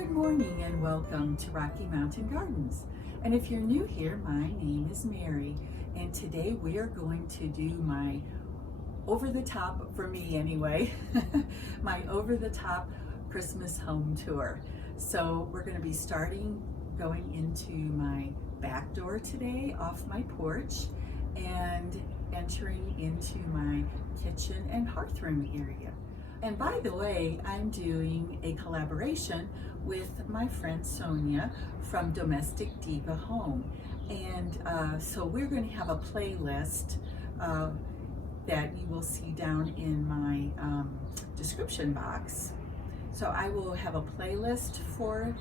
Good morning and welcome to Rocky Mountain Gardens. And if you're new here, my name is Mary, and today we are going to do my over-the-top, for me anyway, my over-the-top Christmas home tour. So we're going to be going into my back door today off my porch and entering into my kitchen and hearth room area. And by the way, I'm doing a collaboration with my friend Sonia from Domestic Diva Home. And so we're going to have a playlist that you will see down in my description box. So I will have a playlist for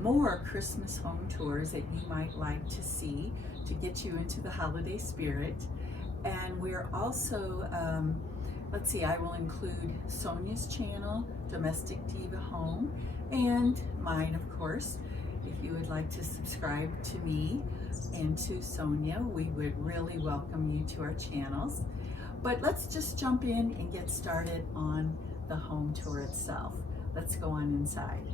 more Christmas home tours that you might like to see to get you into the holiday spirit. And we're also, let's see, I will include Sonia's channel, Domestic Diva Home, and mine, of course. If you would like to subscribe to me and to Sonia, we would really welcome you to our channels. But let's just jump in and get started on the home tour itself. Let's go on inside.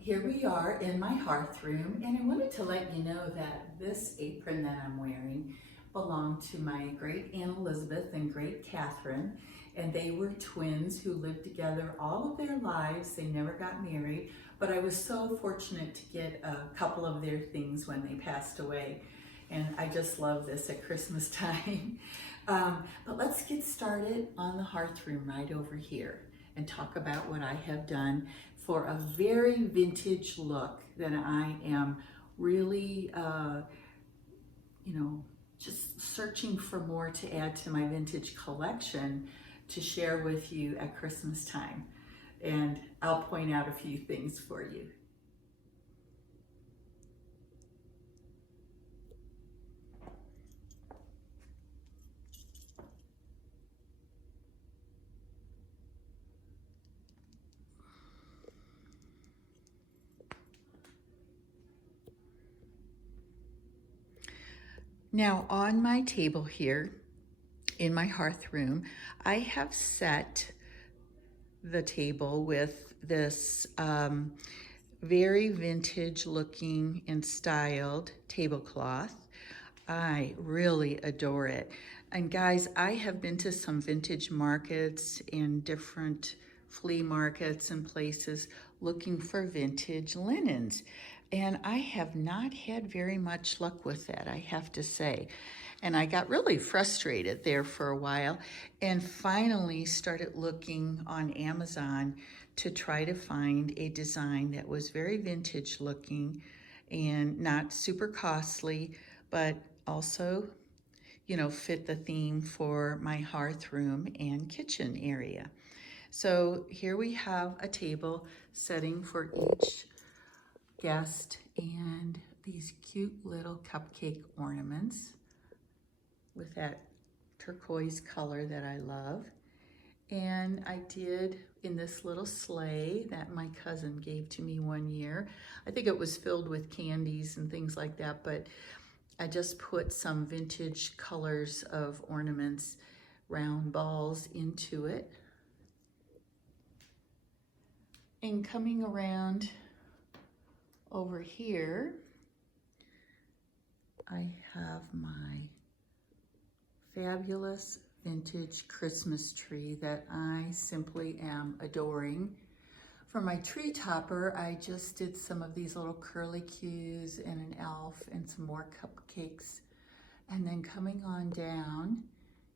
Here we are in my hearth room, and I wanted to let you know that this apron that I'm wearing belonged to my great Aunt Elizabeth and great Catherine, and they were twins who lived together all of their lives. They never got married, but I was so fortunate to get a couple of their things when they passed away, and I just love this at Christmas time. But let's get started on the hearth room right over here and talk about what I have done for a very vintage look that I am really, just searching for more to add to my vintage collection to share with you at Christmas time. And I'll point out a few things for you. Now on my table here in my hearth room, I have set the table with this very vintage looking and styled tablecloth. I really adore it. And guys, I have been to some vintage markets and different flea markets and places looking for vintage linens. And I have not had very much luck with that, I have to say. And I got really frustrated there for a while and finally started looking on Amazon to try to find a design that was very vintage looking and not super costly, but also, fit the theme for my hearth room and kitchen area. So here we have a table setting for each guest and these cute little cupcake ornaments with that turquoise color that I love. And I did in this little sleigh that my cousin gave to me one year. I think it was filled with candies and things like that, but I just put some vintage colors of ornaments, round balls into it. And coming around over here, I have my fabulous vintage Christmas tree that I simply am adoring. For my tree topper, I just did some of these little curly cues and an elf and some more cupcakes. And then coming on down,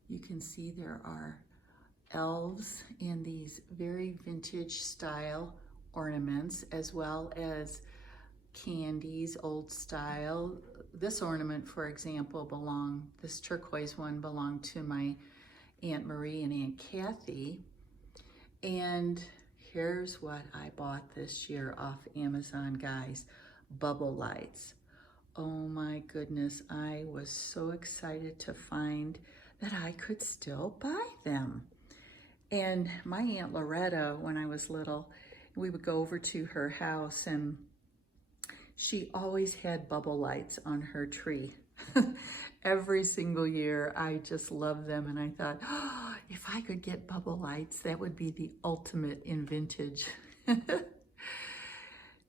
you can see there are elves in these very vintage style ornaments, as well as candies, old style. This ornament, for example, this turquoise one belonged to my Aunt Marie and Aunt Kathy. And here's what I bought this year off Amazon, guys, bubble lights. Oh my goodness, I was so excited to find that I could still buy them. And my Aunt Loretta, when I was little, we would go over to her house and she always had bubble lights on her tree. Every single year. I just love them. And I thought, oh, If I could get bubble lights, that would be the ultimate in vintage.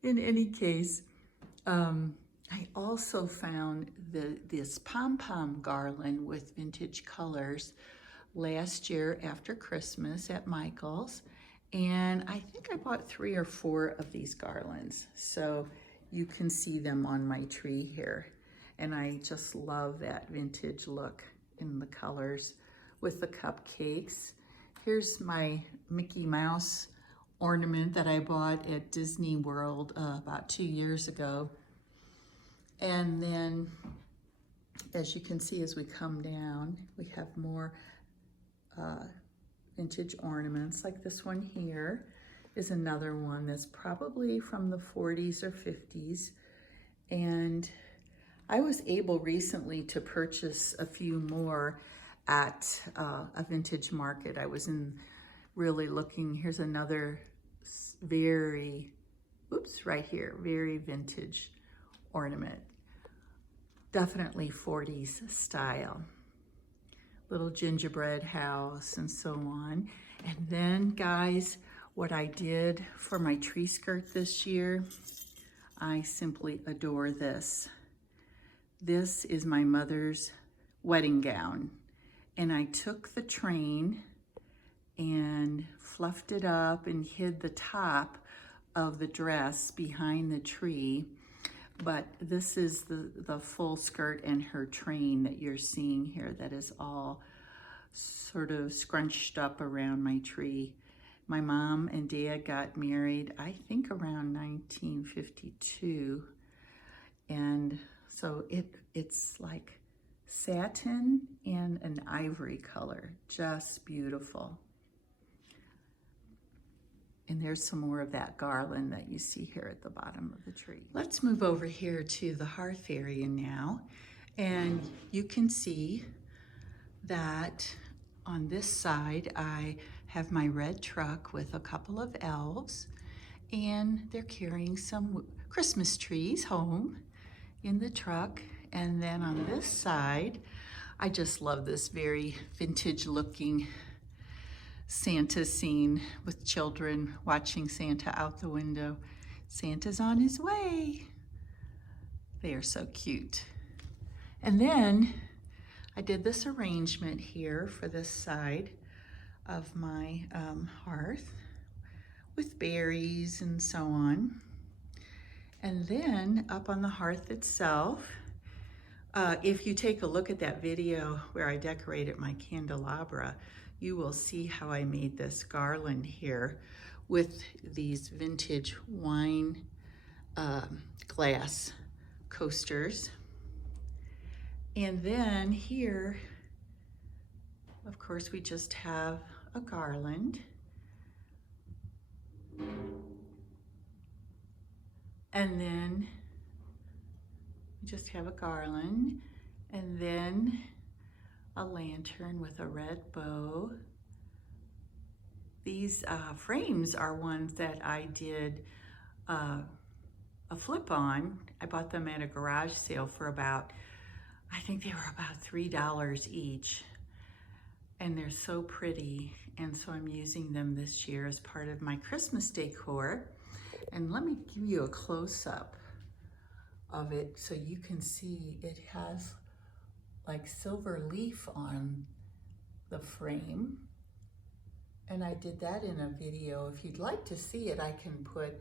In any case, I also found this pom-pom garland with vintage colors last year after Christmas at Michael's. And I think I bought 3 or 4 of these garlands. So you can see them on my tree here. And I just love that vintage look in the colors with the cupcakes. Here's my Mickey Mouse ornament that I bought at Disney World about 2 years ago. And then, as you can see, as we come down, we have more vintage ornaments. Like this one here is another one that's probably from the 40s or 50s. And I was able recently to purchase a few more at a vintage market. I was really looking. Here's another very, right here, very vintage ornament. Definitely 40s style. Little gingerbread house and so on. And then, guys, what I did for my tree skirt this year, I simply adore this. This is my mother's wedding gown. And I took the train and fluffed it up and hid the top of the dress behind the tree. But this is the full skirt and her train that you're seeing here that is all sort of scrunched up around my tree. My mom and dad got married, I think around 1952. And so it's like satin and an ivory color, just beautiful. And there's some more of that garland that you see here at the bottom of the tree. Let's move over here to the hearth area now. And you can see that on this side, I have my red truck with a couple of elves, and they're carrying some Christmas trees home in the truck. And then on this side, I just love this very vintage looking Santa scene with children watching Santa out the window. Santa's on his way. They are so cute. And then I did this arrangement here for this side of my hearth with berries and so on. And then up on the hearth itself, if you take a look at that video where I decorated my candelabra, you will see how I made this garland here with these vintage wine glass coasters. And then here, of course, we just have a garland. And then we just have a garland, and then a lantern with a red bow. These frames are ones that I did a flip on. I bought them at a garage sale for about, I think they were about $3 each. And they're so pretty. And so I'm using them this year as part of my Christmas decor. And let me give you a close-up of it so you can see it has like silver leaf on the frame. And I did that in a video. If you'd like to see it, I can put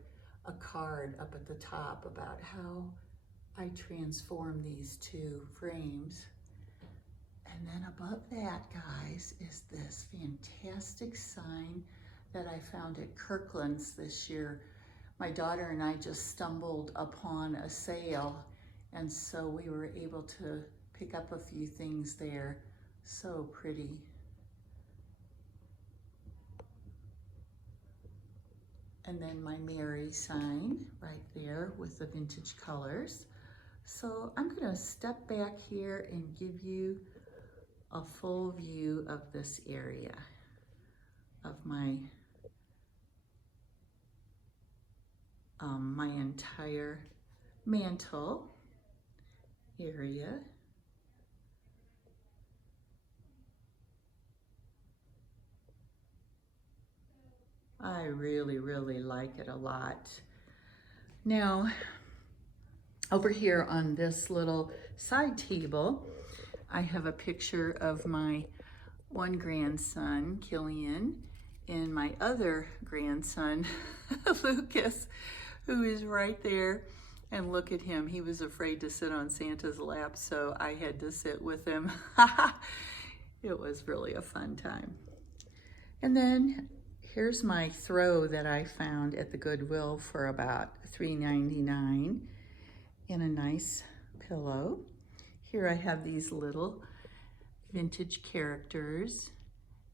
a card up at the top about how I transform these two frames. And then above that, guys, is this fantastic sign that I found at Kirkland's this year. My daughter and I just stumbled upon a sale, and so we were able to pick up a few things there. So pretty. And then my Mary sign right there with the vintage colors. So I'm gonna step back here and give you a full view of this area of my my entire mantle area. I really, really like it a lot. Now, over here on this little side table, I have a picture of my one grandson, Killian, and my other grandson, Lucas, who is right there. And look at him. He was afraid to sit on Santa's lap, so I had to sit with him. It was really a fun time. And then here's my throw that I found at the Goodwill for about $3.99 in a nice pillow. Here I have these little vintage characters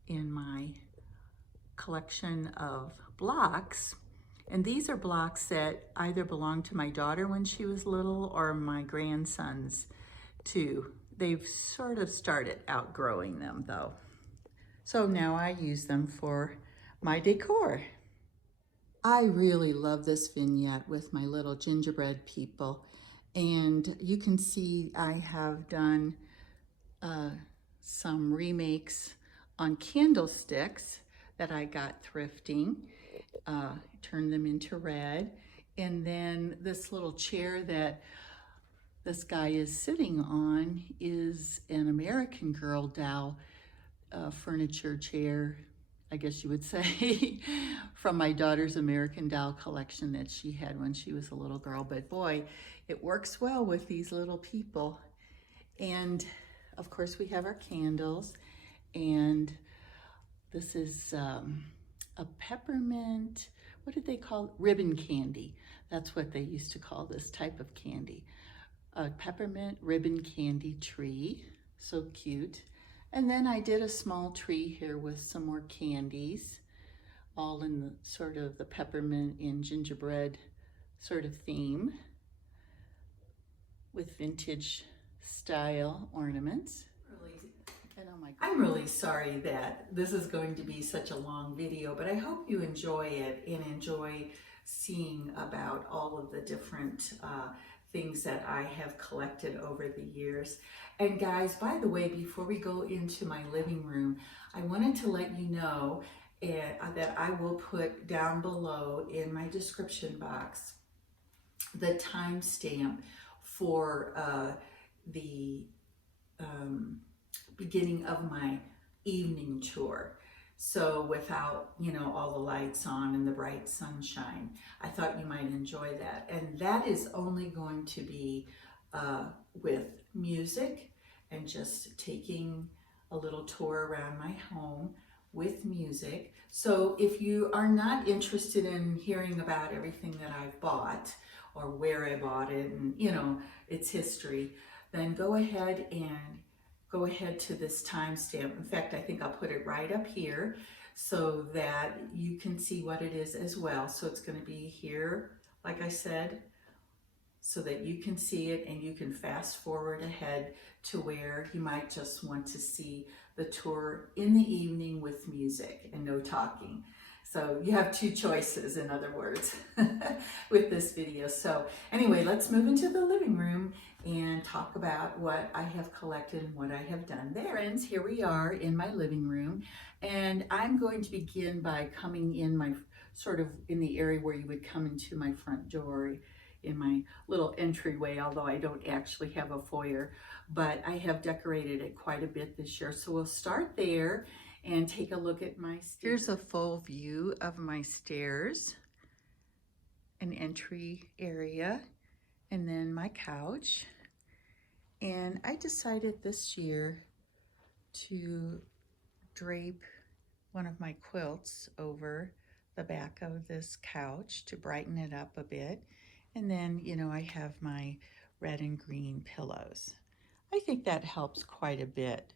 in my collection of blocks. And these are blocks that either belonged to my daughter when she was little or my grandsons too. They've sort of started outgrowing them though. So now I use them for my decor. I really love this vignette with my little gingerbread people. And you can see I have done some remakes on candlesticks that I got thrifting. Turned them into red. And then this little chair that this guy is sitting on is an American Girl doll furniture chair, I guess you would say, from my daughter's American Doll collection that she had when she was a little girl. But boy, it works well with these little people. And of course we have our candles, and this is a peppermint, what did they call it? Ribbon candy. That's what they used to call this type of candy. A peppermint ribbon candy tree, so cute. And then I did a small tree here with some more candies, all in the sort of the peppermint and gingerbread sort of theme with vintage style ornaments. And oh my God, I'm really sorry that this is going to be such a long video, but I hope you enjoy it and enjoy seeing about all of the different things that I have collected over the years. And guys, by the way, before we go into my living room, I wanted to let you know that I will put down below in my description box the timestamp for the beginning of my evening tour. So without, you know, all the lights on and the bright sunshine, I thought you might enjoy that. And that is only going to be with music and just taking a little tour around my home with music. So if you are not interested in hearing about everything that I've bought or where I bought it and, you know, its history, then go ahead to this timestamp. In fact, I think I'll put it right up here so that you can see what it is as well. So it's going to be here, like I said, so that you can see it and you can fast forward ahead to where you might just want to see the tour in the evening with music and no talking. So you have two choices, in other words, with this video. So anyway, let's move into the living room and talk about what I have collected and what I have done there. Friends, here we are in my living room, and I'm going to begin by coming in my sort of in the area where you would come into my front door, in my little entryway, although I don't actually have a foyer, but I have decorated it quite a bit this year. So we'll start there and take a look at my stairs. Here's a full view of my stairs, an entry area, and then my couch. And I decided this year to drape one of my quilts over the back of this couch to brighten it up a bit. And then, you know, I have my red and green pillows. I think that helps quite a bit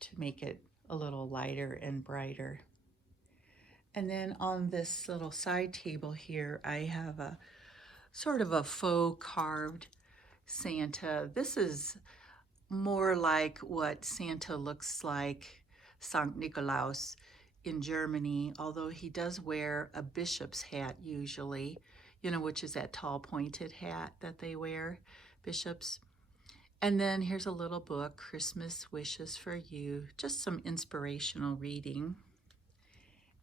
to make it a little lighter and brighter. And then on this little side table here, I have a sort of a faux carved Santa. This is more like what Santa looks like, St. Nikolaus in Germany, although he does wear a bishop's hat usually, you know, which is that tall pointed hat that they wear, bishops. And then here's a little book, Christmas Wishes for You, just some inspirational reading.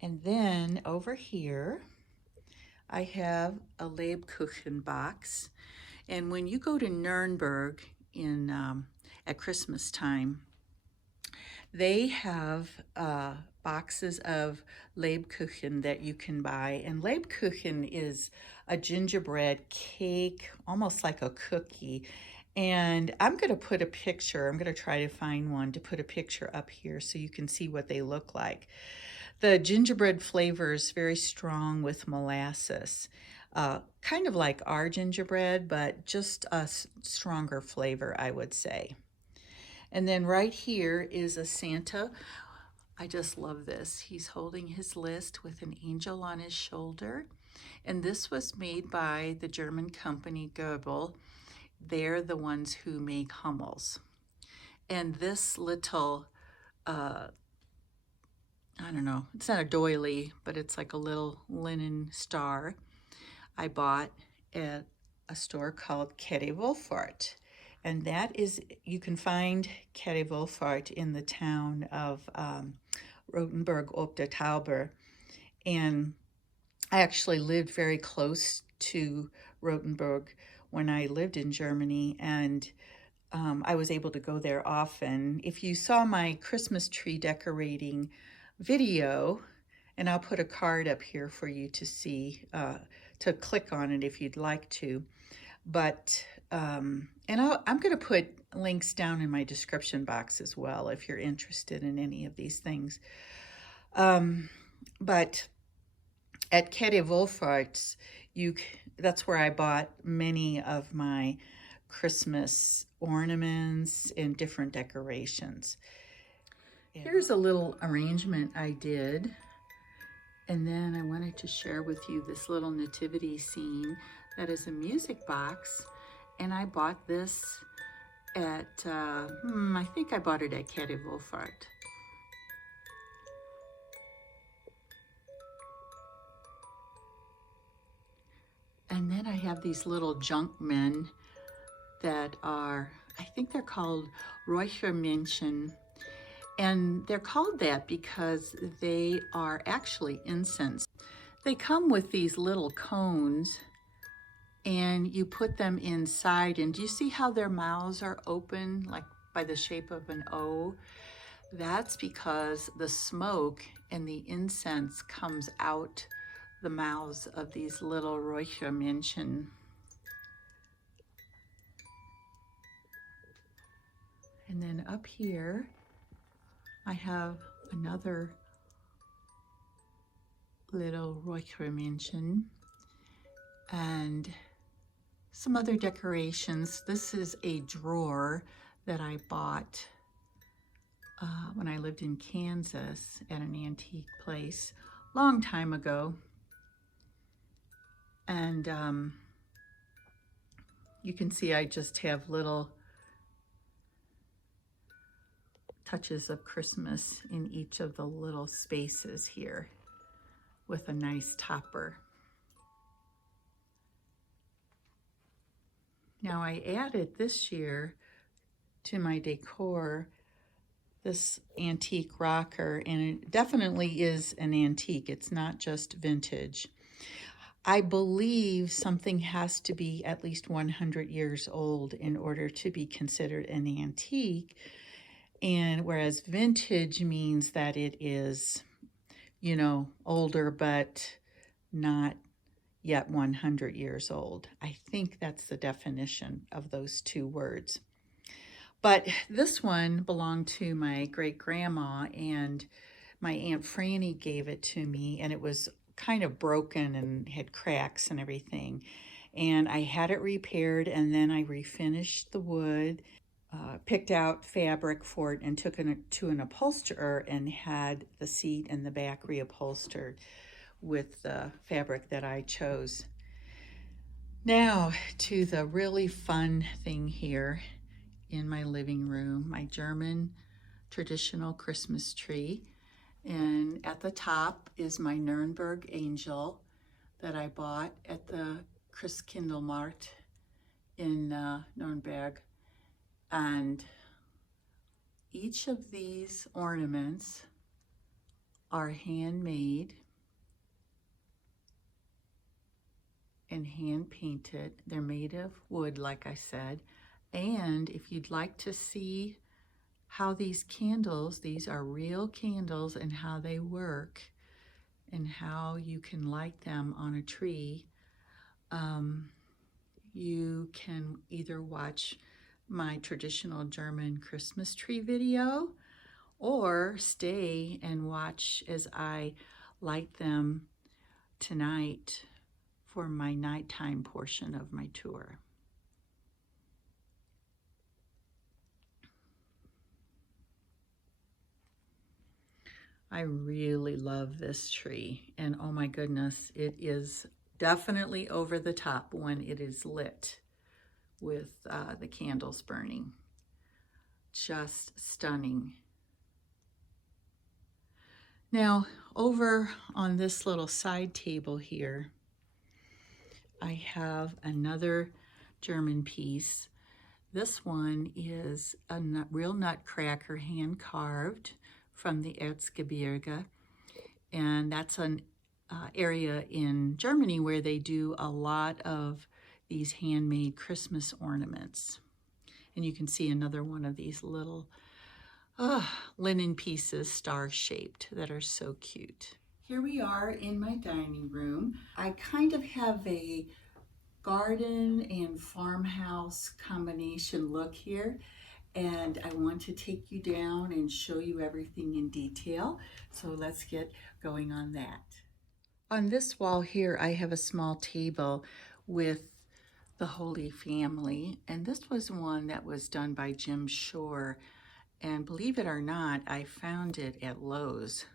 And then over here, I have a Lebkuchen box. And when you go to Nuremberg at Christmas time, they have boxes of Lebkuchen that you can buy. And Lebkuchen is a gingerbread cake, almost like a cookie. And I'm going to put a picture, I'm going to try to find one to put a picture up here so you can see what they look like. The gingerbread flavor is very strong with molasses, kind of like our gingerbread, but just a stronger flavor, I would say. And then right here is a Santa. I just love this. He's holding his list with an angel on his shoulder. And this was made by the German company Goebel. They're the ones who make Hummels. And this little, I don't know, it's not a doily, but it's like a little linen star I bought at a store called Kette Wohlfahrt. And that is, you can find Kette Wohlfahrt in the town of Rotenburg ob der Tauber. And I actually lived very close to Rotenburg when I lived in Germany, and I was able to go there often. If you saw my Christmas tree decorating video, and I'll put a card up here for you to see, to click on it if you'd like to. But, I'm going to put links down in my description box as well if you're interested in any of these things. But at Kette Wohlfahrt's, that's where I bought many of my Christmas ornaments and different decorations. Here's a little arrangement I did. And then I wanted to share with you this little nativity scene that is a music box. And I bought this at, I think I bought it at Kette Wohlfahrt. And then I have these little junk men that are, I think they're called Räuchermännchen. And they're called that because they are actually incense. They come with these little cones and you put them inside. And do you see how their mouths are open, like by the shape of an O? That's because the smoke and the incense comes out the mouths of these little Räuchermännchen. And then up here, I have another little Räuchermännchen and some other decorations. This is a drawer that I bought when I lived in Kansas at an antique place long time ago. And you can see I just have little touches of Christmas in each of the little spaces here with a nice topper. Now I added this year to my decor this antique rocker, and it definitely is an antique. It's not just vintage. I believe something has to be at least 100 years old in order to be considered an antique. And whereas vintage means that it is, you know, older, but not yet 100 years old. I think that's the definition of those two words. But this one belonged to my great-grandma, and my Aunt Franny gave it to me, and it was kind of broken and had cracks and everything. And I had it repaired, and then I refinished the wood, picked out fabric for it, and took it to an upholsterer and had the seat and the back reupholstered with the fabric that I chose. Now to the really fun thing here in my living room, my German traditional Christmas tree. And at the top is my Nuremberg angel that I bought at the Christkindlmarkt in Nuremberg. And each of these ornaments are handmade and hand painted. They're made of wood, like I said. And if you'd like to see how these candles, these are real candles, and how they work and how you can light them on a tree, you can either watch my traditional German Christmas tree video or stay and watch as I light them tonight for my nighttime portion of my tour. I really love this tree, and oh my goodness, it is definitely over the top when it is lit with the candles burning. Just stunning. Now, over on this little side table here, I have another German piece. This one is a real nutcracker, hand carved from the Erzgebirge, and that's an area in Germany where they do a lot of these handmade Christmas ornaments. And you can see another one of these little linen pieces, star-shaped, that are so cute. Here we are in my dining room. I kind of have a garden and farmhouse combination look here, and I want to take you down and show you everything in detail. So let's get going on that. On this wall here, I have a small table with the Holy Family, and this was one that was done by Jim Shore. And believe it or not, I found it at Lowe's.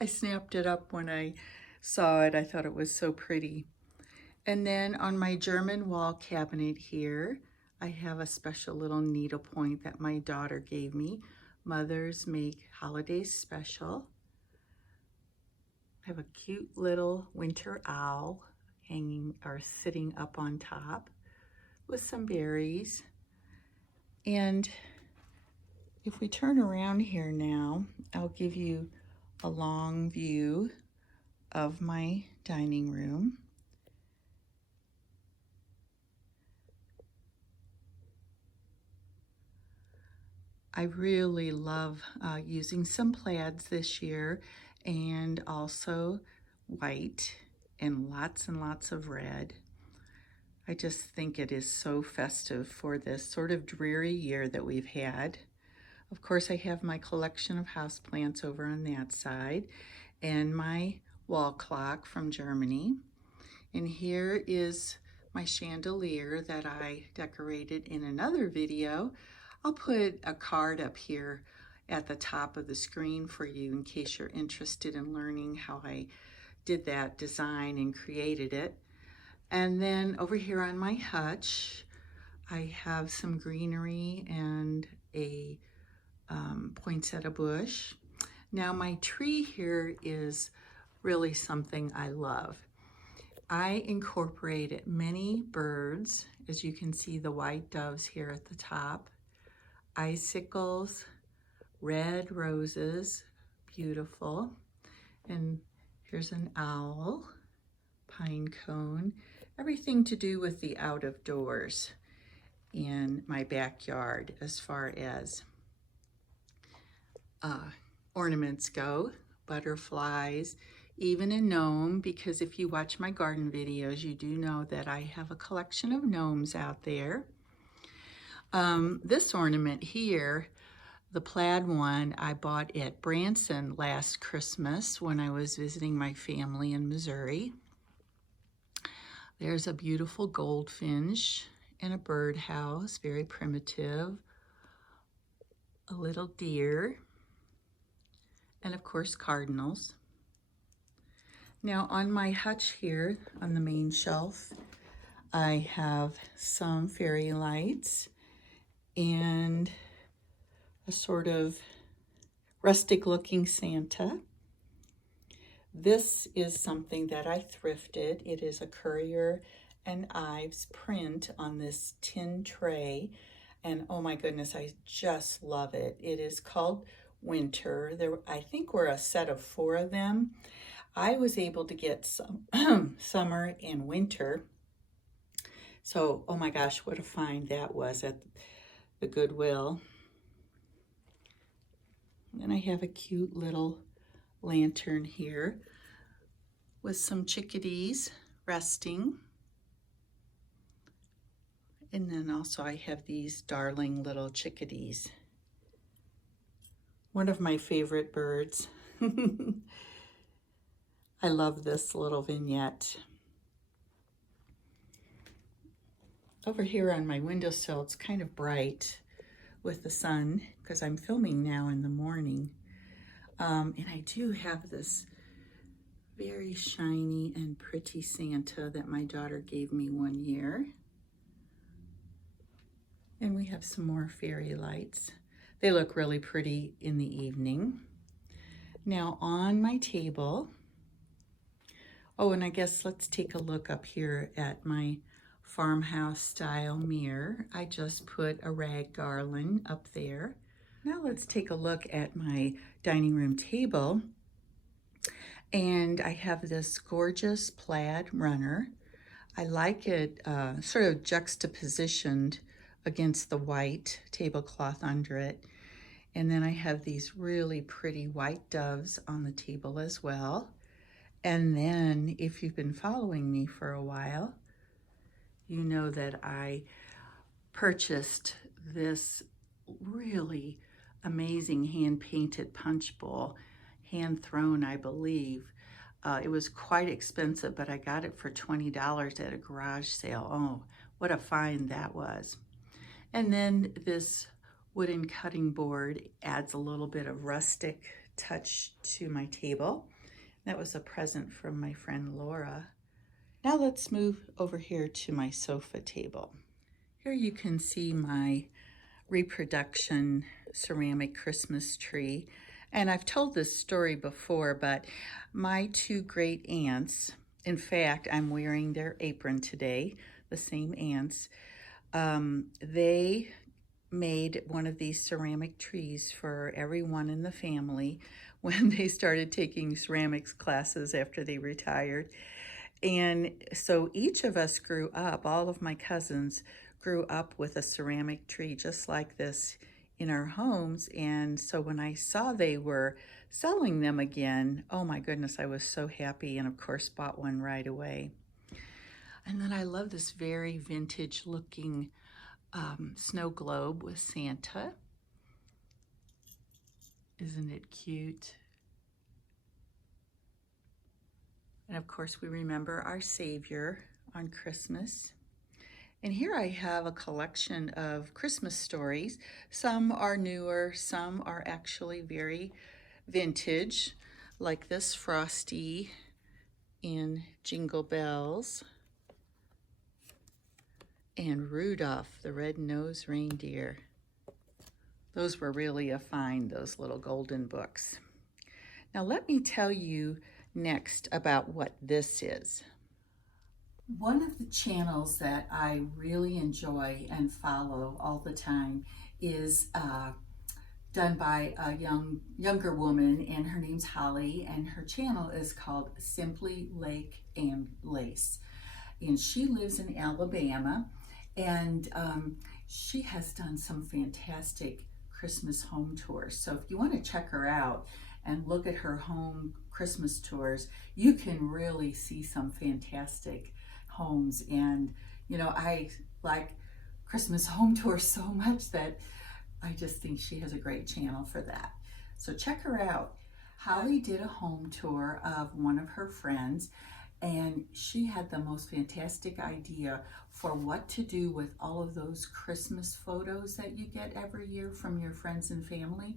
I snapped it up when I saw it. I thought it was so pretty. And then on my German wall cabinet here, I have a special little needlepoint that my daughter gave me. Mothers Make Holidays Special. I have a cute little winter owl hanging or sitting up on top with some berries. And if we turn around here now, I'll give you a long view of my dining room. I really love using some plaids this year, and also white and lots of red. I just think it is so festive for this sort of dreary year that we've had. Of course, I have my collection of houseplants over on that side and my wall clock from Germany. And here is my chandelier that I decorated in another video. I'll put a card up here at the top of the screen for you in case you're interested in learning how I did that design and created it. And then over here on my hutch, I have some greenery and a poinsettia bush. Now my tree here is really something I love. I incorporated many birds, as you can see the white doves here at the top, icicles, red roses, beautiful, and here's an owl, pine cone, everything to do with the out of doors in my backyard as far as ornaments go, butterflies, even a gnome, because if you watch my garden videos, you do know that I have a collection of gnomes out there. This ornament here, the plaid one, I bought at Branson last Christmas when I was visiting my family in Missouri. There's a beautiful goldfinch and a birdhouse, very primitive, a little deer, and of course cardinals. Now on my hutch here on the main shelf, I have some fairy lights and a sort of rustic looking Santa. This is something that I thrifted. It is a Currier and Ives print on this tin tray, and oh my goodness, I just love it. It is called winter. There, I think, were a set of 4 of them. I was able to get some summer and winter. So, oh my gosh, what a find that was at the Goodwill. And I have a cute little lantern here with some chickadees resting. And then also I have these darling little chickadees. One of my favorite birds. I love this little vignette. Over here on my windowsill, it's kind of bright with the sun because I'm filming now in the morning. And I do have this very shiny and pretty Santa that my daughter gave me one year. And we have some more fairy lights. They look really pretty in the evening. Now on my table, oh, and I guess let's take a look up here at my farmhouse style mirror. I just put a rag garland up there. Now let's take a look at my dining room table. And I have this gorgeous plaid runner. I like it sort of juxtapositioned against the white tablecloth under it. And then I have these really pretty white doves on the table as well. And then if you've been following me for a while, you know that I purchased this really amazing hand-painted punch bowl, hand-thrown, I believe. It was quite expensive, but I got it for $20 at a garage sale. Oh, what a find that was. And then this wooden cutting board adds a little bit of rustic touch to my table. That was a present from my friend Laura. Now let's move over here to my sofa table. Here you can see my reproduction ceramic Christmas tree. And I've told this story before, but my 2 great aunts, in fact, I'm wearing their apron today, the same aunts, they made one of these ceramic trees for everyone in the family when they started taking ceramics classes after they retired. And so each of us grew up, all of my cousins grew up with a ceramic tree just like this in our homes. And so when I saw they were selling them again, oh my goodness, I was so happy, and of course bought one right away. And then I love this very vintage looking snow globe with Santa. Isn't it cute? And of course we remember our Savior on Christmas. And here I have a collection of Christmas stories. Some are newer, some are actually very vintage, like this Frosty in Jingle Bells, and Rudolph the Red-Nosed Reindeer. Those were really a find, those little golden books. Now let me tell you next about what this is. One of the channels that I really enjoy and follow all the time is done by a younger woman, and her name's Holly, and her channel is called Simply Lake and Lace. And she lives in Alabama, and she has done some fantastic Christmas home tours. So if you want to check her out and look at her home Christmas tours, you can really see some fantastic homes. And you know, I like Christmas home tours so much that I just think she has a great channel for that. So check her out. Holly did a home tour of one of her friends, and she had the most fantastic idea for what to do with all of those Christmas photos that you get every year from your friends and family.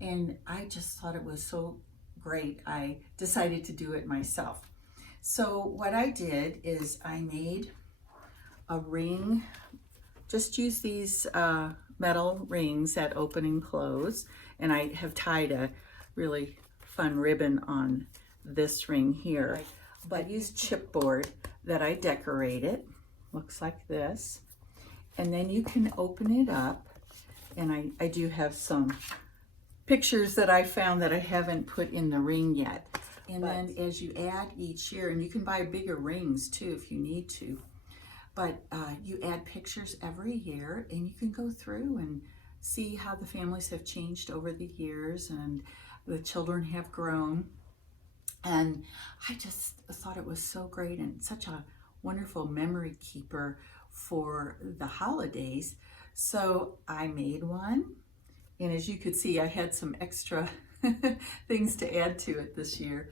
And I just thought it was so great, I decided to do it myself. So what I did is I made a ring, just use these metal rings that open and close, and I have tied a really fun ribbon on this ring here. But I used chipboard that I decorated, looks like this, and then you can open it up, and I do have some pictures that I found that I haven't put in the ring yet. And then as you add each year, and you can buy bigger rings too if you need to, but you add pictures every year, and you can go through and see how the families have changed over the years and the children have grown. And I just thought it was so great and such a wonderful memory keeper for the holidays. So I made one, and as you could see, I had some extra things to add to it this year.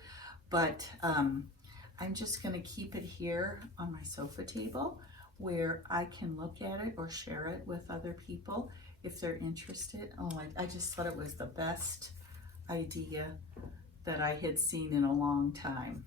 But I'm just going to keep it here on my sofa table where I can look at it or share it with other people if they're interested. Oh, I just thought it was the best idea that I had seen in a long time.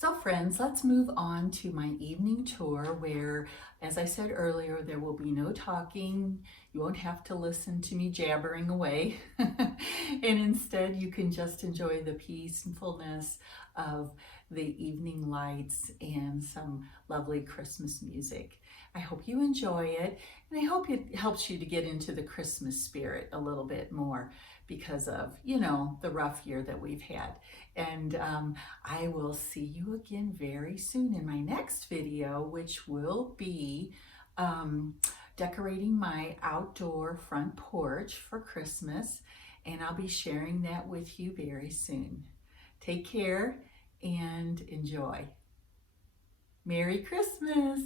So friends, let's move on to my evening tour where, as I said earlier, there will be no talking. You won't have to listen to me jabbering away. And instead, you can just enjoy the peacefulness of the evening lights and some lovely Christmas music. I hope you enjoy it, and I hope it helps you to get into the Christmas spirit a little bit more because of, you know, the rough year that we've had. And I will see you again very soon in my next video, which will be decorating my outdoor front porch for Christmas. And I'll be sharing that with you very soon. Take care and enjoy. Merry Christmas!